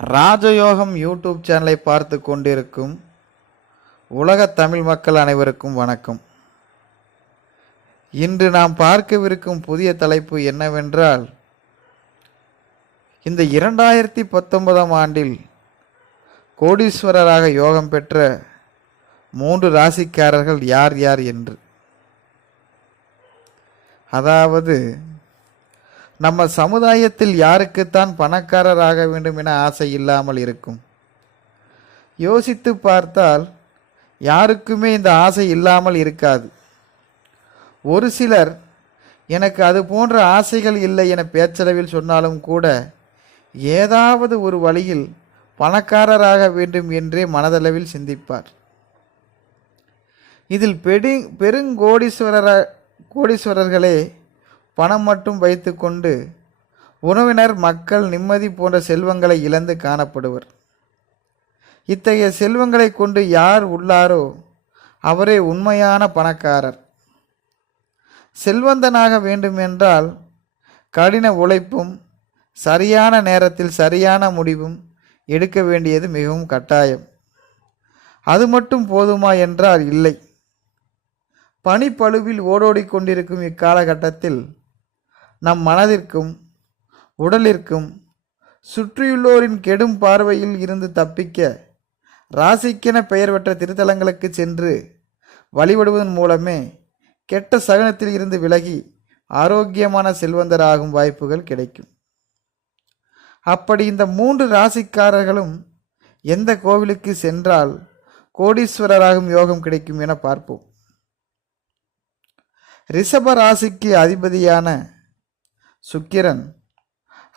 ராஜயோகம் யூடியூப் சேனலை பார்த்து கொண்டிருக்கும் உலக தமிழ் மக்கள் அனைவருக்கும் வணக்கம். இன்று நாம் பார்க்கவிருக்கும் புதிய தலைப்பு என்னவென்றால் இந்த இரண்டாயிரத்தி பத்தொன்பதாம் ஆண்டில் கோடீஸ்வரராக யோகம் பெற்ற மூன்று ராசிக்காரர்கள் யார் யார் என்று. அதாவது நம்ம சமுதாயத்தில் யாருக்குத்தான் பணக்காரராக வேண்டும் என ஆசை இல்லாமல் இருக்கும். யோசித்து பார்த்தால் யாருக்குமே இந்த ஆசை இல்லாமல் இருக்காது. ஒரு சிலர் எனக்கு அது போன்ற ஆசைகள் இல்லை என பேச்சளவில் சொன்னாலும் கூட ஏதாவது ஒரு வழியில் பணக்காரராக வேண்டும் என்றே மனதளவில் சிந்திப்பார். இதில் பெடி பெருங்கோடீஸ்வரர கோடீஸ்வரர்களே பணம் மட்டும் வைத்துக்கொண்டு உறவினர் மக்கள் நிம்மதி போன்ற செல்வங்களை இழந்து காணப்படுவர். இத்தகைய செல்வங்களை கொண்டு யார் உள்ளாரோ அவரே உண்மையான பணக்காரர். செல்வந்தனாக வேண்டுமென்றால் கடின உழைப்பும் சரியான நேரத்தில் சரியான முடிவும் எடுக்க வேண்டியது மிகவும் கட்டாயம். அது மட்டும் போதுமா என்றால் இல்லை. பனிப்பழுவில் ஓடோடிக் கொண்டிருக்கும் இக்காலகட்டத்தில் நம் மனதிற்கும் உடலிற்கும் சுற்றியுள்ளோரின் கெடும் பார்வையில் இருந்து தப்பிக்க ராசிக்கென பெயர் பெற்ற திருத்தலங்களுக்கு சென்று வழிபடுவதன் மூலமே கெட்ட சகனத்தில் இருந்து விலகி ஆரோக்கியமான செல்வந்தராகும் வாய்ப்புகள் கிடைக்கும். அப்படி இந்த மூன்று ராசிக்காரர்களும் எந்த கோவிலுக்கு சென்றால் கோடீஸ்வரராகும் யோகம் கிடைக்கும் என பார்ப்போம். ரிஷப ராசிக்கு அதிபதியான சுக்கிரன்.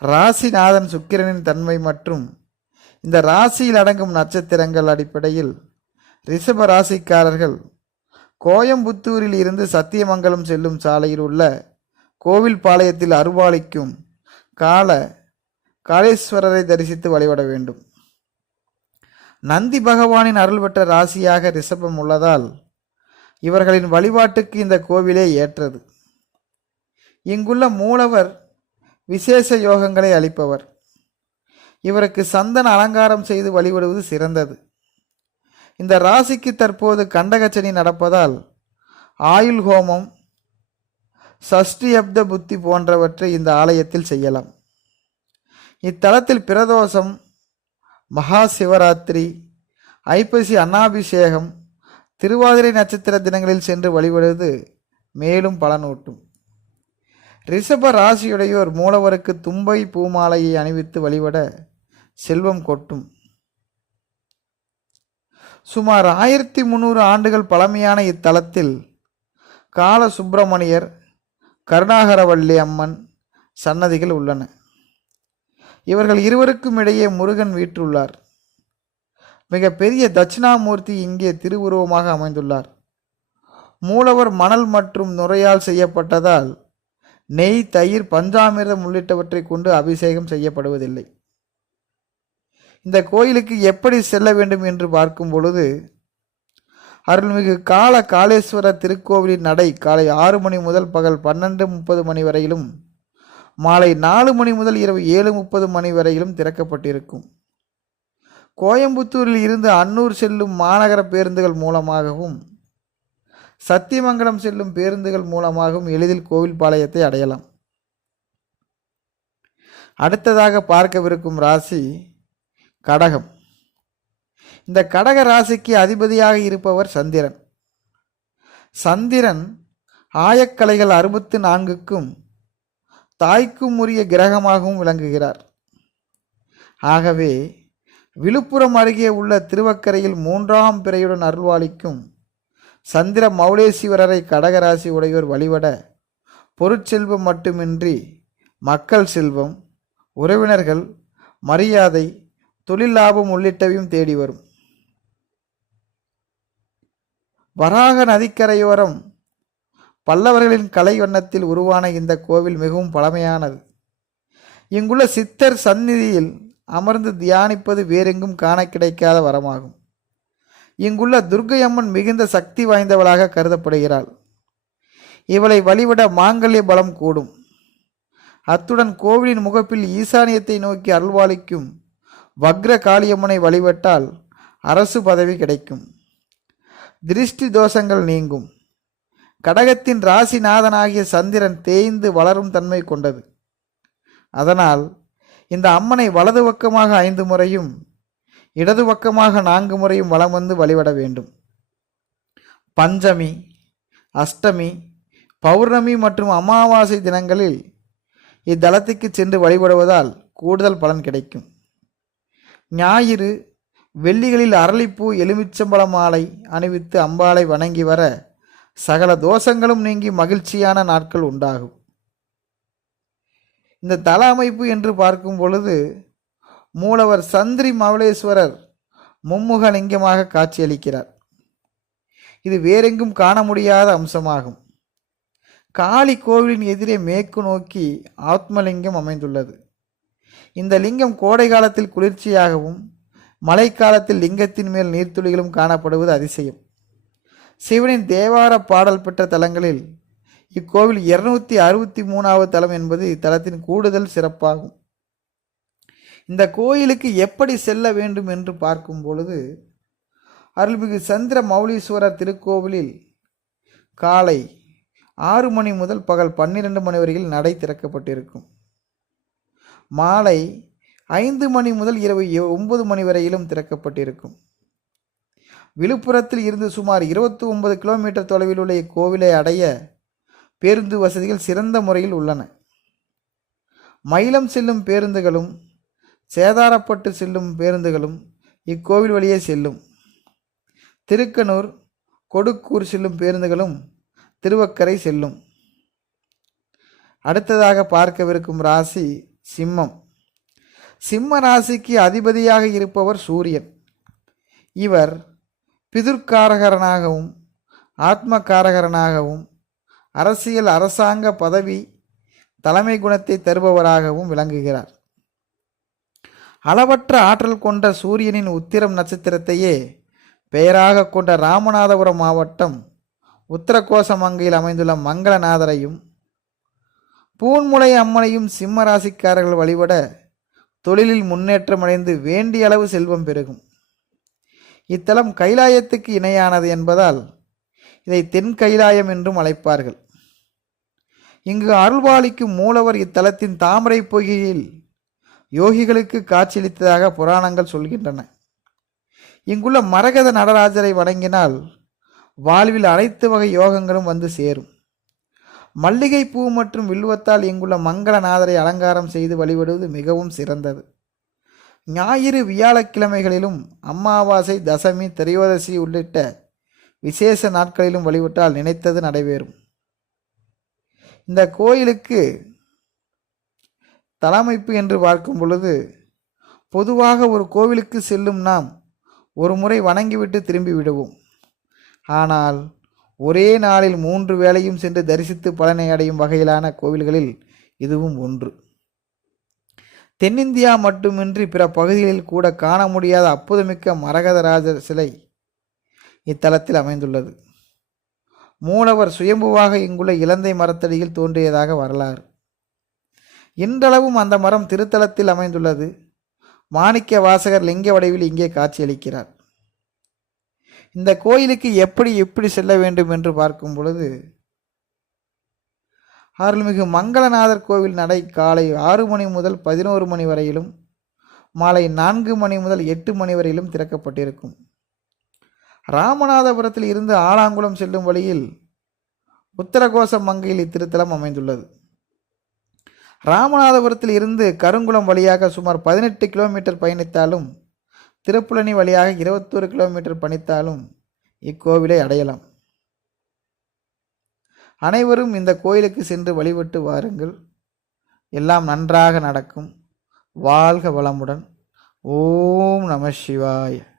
ராசிநாதன் சுக்கிரனின் தன்மை மற்றும் இந்த ராசியில் அடங்கும் நட்சத்திரங்கள் அடிப்படையில் ரிஷப ராசிக்காரர்கள் கோயம்புத்தூரில் இருந்து சத்தியமங்கலம் செல்லும் சாலையில் உள்ள கோவில் பாளையத்தில் கால காளேஸ்வரரை தரிசித்து வழிபட வேண்டும். நந்தி பகவானின் அருள் பெற்ற ராசியாக ரிஷபம் உள்ளதால் இவர்களின் வழிபாட்டுக்கு இந்த கோவிலே ஏற்றது. இங்குள்ள மூலவர் விசேஷ யோகங்களை அளிப்பவர். இவருக்கு சந்தன அலங்காரம் செய்து வழிபடுவது சிறந்தது. இந்த ராசிக்கு தற்போது கண்டகச்சனி நடப்பதால் ஆயுள் ஹோமம் சஷ்டி அப்த புத்தி போன்றவற்றை இந்த ஆலயத்தில் செய்யலாம். இத்தலத்தில் பிரதோஷம் மகா சிவராத்திரி ஐப்பசி அன்னாபிஷேகம் திருவாதிரை நட்சத்திர தினங்களில் சென்று வழிபடுவது மேலும் பலனூட்டும். ரிஷப ராசியுடையோர் மூலவருக்கு தும்பை பூமாலையை அணிவித்து வழிபட செல்வம் கொட்டும். சுமார் ஆயிரத்தி முந்நூறு ஆண்டுகள் பழமையான இத்தலத்தில் கால சுப்பிரமணியர் கருணாகரவள்ளி அம்மன் சன்னதிகள் உள்ளன. இவர்கள் இருவருக்கும் இடையே முருகன் வீற்றுள்ளார் மிக பெரிய தட்சிணாமூர்த்தி இங்கே திருவுருவமாக அமைந்துள்ளார். மூலவர் மணல் மற்றும் நுரையால் செய்யப்பட்டதால் நெய் தயிர் பஞ்சாமிர்தம் உள்ளிட்டவற்றை கொண்டு அபிஷேகம் செய்யப்படுவதில்லை. இந்த கோயிலுக்கு எப்படி செல்ல வேண்டும் என்று பார்க்கும் பொழுது அருள்மிகு கால காளேஸ்வரர் திருக்கோவிலின் நடை காலை ஆறு மணி முதல் பகல் பன்னெண்டு முப்பது மணி வரையிலும் மாலை நாலு மணி முதல் இரவு ஏழு முப்பது மணி வரையிலும் திறக்கப்பட்டிருக்கும். கோயம்புத்தூரில் இருந்து அன்னூர் செல்லும் மாநகர பேருந்துகள் மூலமாகவும் சத்தியமங்கலம் செல்லும் பேருந்துகள் மூலமாகவும் எளிதில் கோவில் பாளையத்தை அடையலாம். அடுத்ததாக பார்க்கவிருக்கும் ராசி கடகம். இந்த கடக ராசிக்கு அதிபதியாக இருப்பவர் சந்திரன். சந்திரன் ஆயக்கலைகள் அறுபத்து நான்குக்கும் தாய்க்கும் உரிய கிரகமாகவும் விளங்குகிறார். ஆகவே விழுப்புரம் அருகே உள்ள திருவக்கரையில் மூன்றாம் பிறையுடன் அருள்வாளிக்கும் சந்திர மௌலேஸ்வரரை கடகராசி உடையோர் வழிபட பொருட்செல்வம் மட்டுமின்றி மக்கள் செல்வம் உறவினர்கள் மரியாதை தொழில் லாபம் உள்ளிட்டவையும் தேடி வரும். வராக நதிக்கரையோரம் பல்லவர்களின் கலை வண்ணத்தில் உருவான இந்த கோவில் மிகவும் பழமையானது. இங்குள்ள சித்தர் சந்நிதியில் அமர்ந்து தியானிப்பது வேறெங்கும் காண கிடைக்காத வரமாகும். இங்குள்ள துர்க்கையம்மன் மிகுந்த சக்தி வாய்ந்தவளாக கருதப்படுகிறாள். இவளை வழிவிட மாங்கல்ய பலம் கூடும். அத்துடன் கோவிலின் முகப்பில் ஈசானியத்தை நோக்கி அருள்வாளிக்கும் வக்ர காளியம்மனை வழிபட்டால் அரசு பதவி கிடைக்கும். திருஷ்டி தோஷங்கள் நீங்கும். கடகத்தின் ராசிநாதனாகிய சந்திரன் தேய்ந்து வளரும் தன்மை கொண்டது. அதனால் இந்த அம்மனை வலது பக்கமாக ஐந்து முறையும் இடது பக்கமாக நான்கு முறையும் வலம் வந்து வழிபட வேண்டும். பஞ்சமி அஷ்டமி பௌர்ணமி மற்றும் அமாவாசை தினங்களில் இத்தலத்துக்கு சென்று வழிபடுவதால் கூடுதல் பலன் கிடைக்கும். ஞாயிறு வெள்ளிகளில் அரளிப்பூ எலுமிச்சம்பழ மாலை அணிவித்து அம்பாளை வணங்கி வர சகல தோஷங்களும் நீங்கி மகிழ்ச்சியான நாட்கள் உண்டாகும். இந்த தல அமைப்பு என்று பார்க்கும் பொழுது மூலவர் சந்திரி மவளேஸ்வரர் மும்முகலிங்கமாக காட்சியளிக்கிறார். இது வேறெங்கும் காண முடியாத அம்சமாகும். காளி கோவிலின் எதிரே மேற்கு நோக்கி ஆத்மலிங்கம் அமைந்துள்ளது. இந்த லிங்கம் கோடை காலத்தில் குளிர்ச்சியாகவும் மழைக்காலத்தில் லிங்கத்தின் மேல் நீர்த்துளிகளும் காணப்படுவது அதிசயம். சிவனின் தேவார பாடல் பெற்ற தலங்களில் இக்கோவில் இருநூத்தி அறுபத்தி மூணாவது தலம் என்பது இத்தலத்தின் கூடுதல் சிறப்பாகும். இந்த கோயிலுக்கு எப்படி செல்ல வேண்டும் என்று பார்க்கும் பொழுது அருள்மிகு சந்திர மௌலீஸ்வரர் திருக்கோவிலில் காலை ஆறு மணி முதல் பகல் பன்னிரண்டு மணி வரையில் நடை திறக்கப்பட்டிருக்கும். மாலை ஐந்து மணி முதல் இரவு ஒன்பது மணி வரையிலும் திறக்கப்பட்டிருக்கும். விழுப்புரத்தில் இருந்து சுமார் இருபத்தி ஒன்பது கிலோமீட்டர் தொலைவில் உள்ள இக்கோவிலை அடைய பேருந்து வசதிகள் சிறந்த முறையில் உள்ளன. மயிலம் செல்லும் பேருந்துகளும் சேதாரப்பட்டு செல்லும் பேருந்துகளும் இக்கோவில் வழியே செல்லும். திருக்கனூர் கொடுக்கூர் செல்லும் பேருந்துகளும் திருவக்கரை செல்லும். அடுத்ததாக பார்க்கவிருக்கும் ராசி சிம்மம். சிம்ம ராசிக்கு அதிபதியாக இருப்பவர் சூரியன். இவர் பிதுர்காரகரனாகவும் ஆத்மகாரகரனாகவும் அரசியல் அரசாங்க பதவி தலைமை குணத்தை தருபவராகவும் விளங்குகிறார். அளவற்ற ஆற்றல் கொண்ட சூரியனின் உத்திரம் நட்சத்திரத்தையே பெயராக கொண்ட ராமநாதபுரம் மாவட்டம் உத்தரகோசமங்கையில் அமைந்துள்ள மங்களநாதரையும் பூன்முளை அம்மனையும் சிம்ம ராசிக்காரர்கள் வழிபட தொழிலில் முன்னேற்றமடைந்து வேண்டிய அளவு செல்வம் பெருகும். இத்தலம் கைலாயத்துக்கு இணையானது என்பதால் இதை தென் கைலாயம் என்றும் அழைப்பார்கள். இங்கு அருள்வாளிக்கும் மூலவர் இத்தலத்தின் தாமரை பொய்கையில் யோகிகளுக்கு காட்சியளித்ததாக புராணங்கள் சொல்கின்றன. இங்குள்ள மரகத நடராஜரை வணங்கினால் வாழ்வில் அனைத்து வகை யோகங்களும் வந்து சேரும். மல்லிகை பூ மற்றும் வில்வத்தால் இங்குள்ள மங்களநாதரை அலங்காரம் செய்து வழிபடுவது மிகவும் சிறந்தது. ஞாயிறு வியாழக்கிழமைகளிலும் அமாவாசை தசமி திரையோதசி உள்ளிட்ட விசேஷ நாட்களிலும் வழிபட்டால் நினைத்தது நடைபெறும். இந்த கோயிலுக்கு தலமைப்பு என்று பார்க்கும் பொழுது பொதுவாக ஒரு கோவிலுக்கு செல்லும் நாம் ஒரு முறை வணங்கிவிட்டு திரும்பி விடுவோம். ஆனால் ஒரே நாளில் மூன்று வேளையும் சென்று தரிசித்து பலனை அடையும் வகையிலான கோவில்களில் இதுவும் ஒன்று. தென்னிந்தியா மட்டுமின்றி பிற பகுதிகளில் கூட காண முடியாத அற்புதமிக்க மரகதராஜர் சிலை இத்தலத்தில் அமைந்துள்ளது. மூலவர் சுயம்புவாக இங்குள்ள இலந்தை மரத்தடியில் தோன்றியதாக வரலாறு. இன்றளவும் அந்த மரம் திருத்தலத்தில் அமைந்துள்ளது. மாணிக்க வாசகர் லிங்க வடிவில் இங்கே காட்சியளிக்கிறார். இந்த கோயிலுக்கு எப்படி எப்படி செல்ல வேண்டும் என்று பார்க்கும் பொழுது அருள்மிகு மங்களநாதர் கோவில் நடை காலை ஆறு மணி முதல் பதினோரு மணி வரையிலும் மாலை நான்கு மணி முதல் எட்டு மணி வரையிலும் திறக்கப்பட்டிருக்கும். ராமநாதபுரத்தில் இருந்து ஆலாங்குளம் செல்லும் வழியில் உத்தரகோச மங்கையில் இத்திருத்தலம் அமைந்துள்ளது. ராமநாதபுரத்தில் இருந்து கருங்குளம் வழியாக சுமார் பதினெட்டு கிலோமீட்டர் பயணித்தாலும் திருப்புலனி வழியாக இருபத்தோரு கிலோமீட்டர் பயணித்தாலும் இக்கோவிலை அடையலாம். அனைவரும் இந்த கோயிலுக்கு சென்று வழிபட்டு வாருங்கள். எல்லாம் நன்றாக நடக்கும். வாழ்க வளமுடன். ஓம் நம சிவாய.